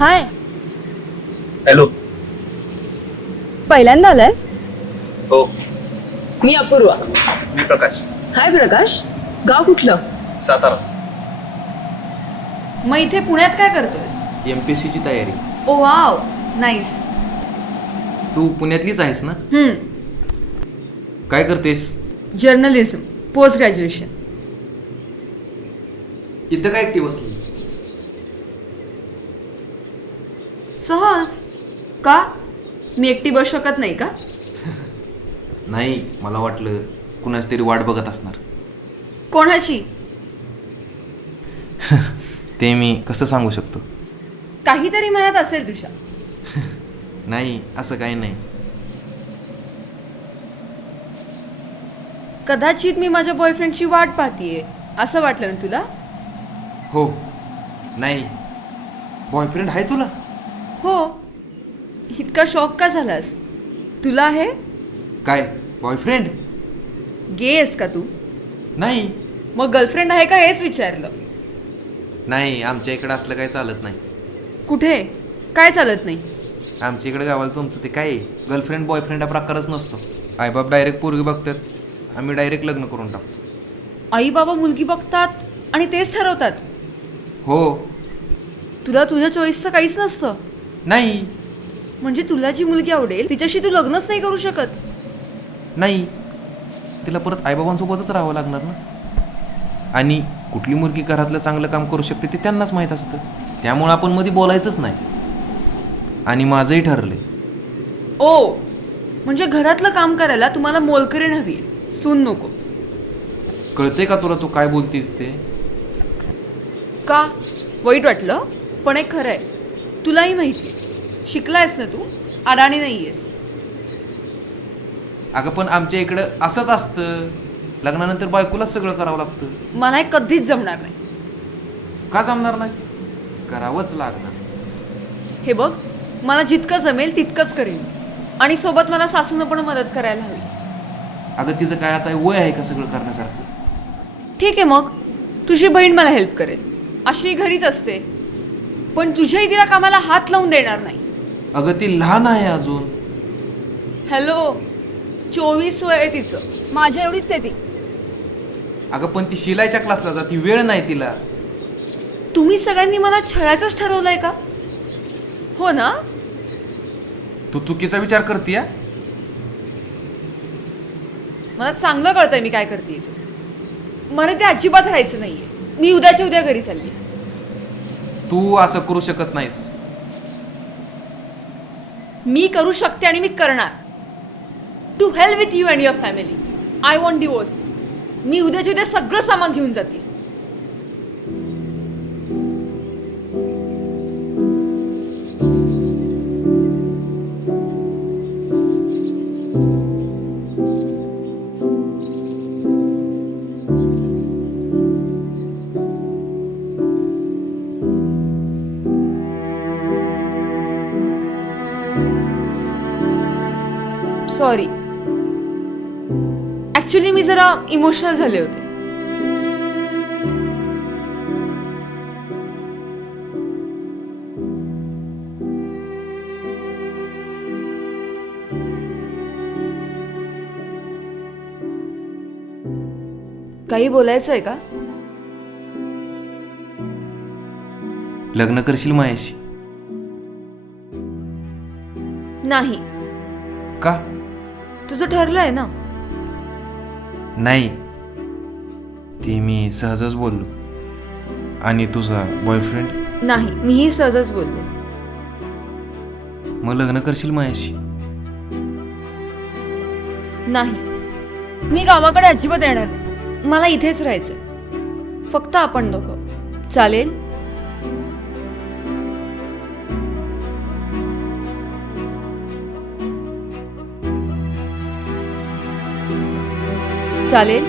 हाय. Hello. पहिल्यांदा आलाय? हो. मी अपूर्वा. मी प्रकाश. हाय प्रकाश. गाव कुठलं? सातारा. मग इथे पुण्यात काय करतोय? MPSC ची तयारी. ओ वाव, नाईस. तू पुण्यातलीच आहेस ना? काय करतेस? Journalism, post graduation. इथं काय ऍक्टिव्ह असलीस? सहज. का? मी एकटी बस शकत नाही का? नाही, मला वाटलं कुणाच तरी वाट बघत असणार. कोणाची? ते मी कसं सांगू शकतो? काहीतरी मनात असेल तुझ्या. नाही, असं काही नाही. कदाचित मी माझ्या बॉयफ्रेंडची वाट पाहतीये असं वाटलं ना तुला? हो. नाही, बॉयफ्रेंड आहे तुला? हो. इतका शॉक का झालास? तुला आहे? काय बॉयफ्रेंड? गे आहेस का तू? नाही. मग गर्लफ्रेंड आहे का हेच विचारलं. नाही, आमच्या इकडं असलं काही चालत नाही. कुठे? काय चालत नाही? आमच्या इकडे गावाला तुमचं ते काय गर्लफ्रेंड बॉयफ्रेंड हा प्रकारच नसतो. आईबाप डायरेक्ट पोरगी बघतात, आम्ही डायरेक्ट लग्न करून टाकतो. आई बाबा मुलगी बघतात आणि तेच ठरवतात. हो. तुला तुझ्या चॉईसचं काहीच नसतं. नाही. म्हणजे तुला जी मुलगी आवडेल तिच्याशी तू लग्नच नाही करू शकत? नाही, तिला परत आईबाबांसोबतच राहावं लागणार ना. आणि कुठली मुलगी घरातलं चांगलं काम करू शकते ते त्यांनाच माहीत असतं. त्यामुळे आपण मध्ये बोलायचंच नाही. आणि माझंही ठरलंय. ओ, म्हणजे घरातलं काम करायला तुम्हाला मोलकरीण हवी, सून नको. कळते का तुला तू काय बोलतीस ते? का? वाईट वाटलं? पण एक खरं आहे, तुलाही माहिती आहे, शिकलायस ना तू, अडाणी नाहीयेस. अगं पण आमच्या इकडं असंच असतं, लग्नानंतर बायकोलाच सगळं करावं लागतं. मला हे कधीच जमणार नाही. का जमणार नाही? करावंच लागणार. हे बघ, मला जितकं जमेल तितकंच करेन, आणि सोबत मला सासूनं पण मदत करायला हवी. अगं तिचं काय आता वय आहे का सगळं करण्यासारखं? ठीक आहे, मग तुझी बहीण मला हेल्प करेल, अशी घरीच असते, पण तुझ्याही तिला कामाला हात लावून देणार नाही. अगं ती लहान आहे अजून. हॅलो, 24 वय आहे तिचं, माझ्या एवढीच आहे ती. अगं पण ती शिलाईच्या क्लासला जाती, वेळ नाही तिला. तुम्ही सगळ्यांनी मला छळायचंच ठरवलंय का? हो ना? तू चुकीचा विचार करतीय. मला चांगलं कळतंय मी काय करते. मला ते अजिबात राहायचं नाहीये. मी उद्याच्या उद्या घरी चालली. तू असं करू शकत नाहीस. मी करू शकते आणि मी करणार. To hell with you and your family. I want divorce. मी उद्याच्या उद्या सगळं सामान घेऊन जाते. सॉरी, ऍक्च्युली मी जरा इमोशनल झाले होते. काही बोलायचं आहे का? लग्न करशील माझ्याशी? नाही. का? तुझं ठरलंय ना? नाही, ते मी सहजच बोललो. आणि तुझा बॉयफ्रेंड? नाही, मीही सहजच बोलले. मग लग्न करशील माझ्याशी? नाही, मी गावाकडे अजिबात येणार नाही. मला इथेच राहायचंय, फक्त आपण दोघं. चालेल? चालेल.